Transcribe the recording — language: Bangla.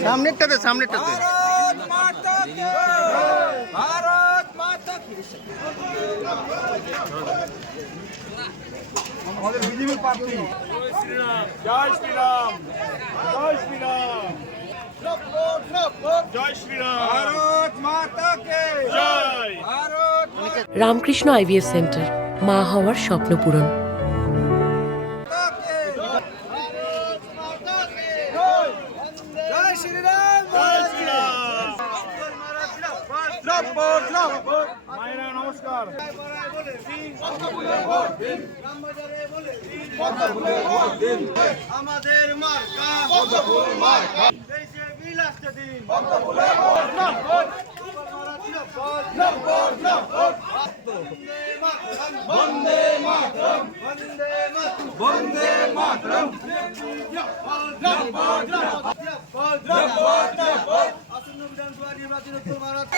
সামনেরটাতে সামনেরটাতে ভারত মাতা কি আমাদের বিজেপি প্রার্থী জয় শ্রীরাম জয় শ্রীরাম জয় শ্রীরাম ভারত মাতা কে জয় ভারত রামকৃষ্ণ আইভিএফ সেন্টার, মা হওয়ার স্বপ্ন পূরণ। জয় শ্রীরাম জয় শ্রীরাম মায়েরা নমস্কার আমাদের মার্কা দেশে বিলাসে দিন বন্দে মাতরম বন্দে মাতরম আসন্ন বিধানসভা নির্বাচনে ভারত